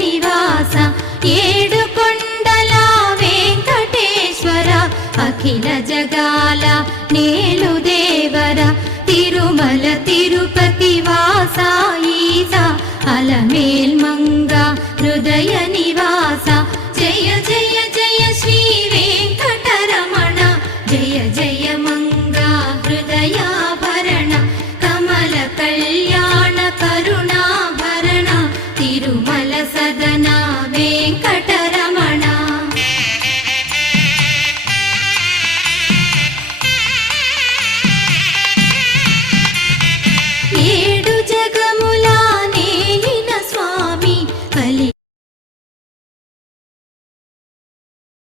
నివాస ఏడుకొండల వెంకటేశ్వర అఖిల జగాల నేలు దేవర తిరుమల తిరుపతి వాస ఈస అలమేల్మంగ హృదయ నివాస జయ జయ జయ శ్రీ వెంకటరమణ జయ జయ మంగ హృదయాభరణ కమల కళ్యాణ కరుణాభరణ తిరుమల సదన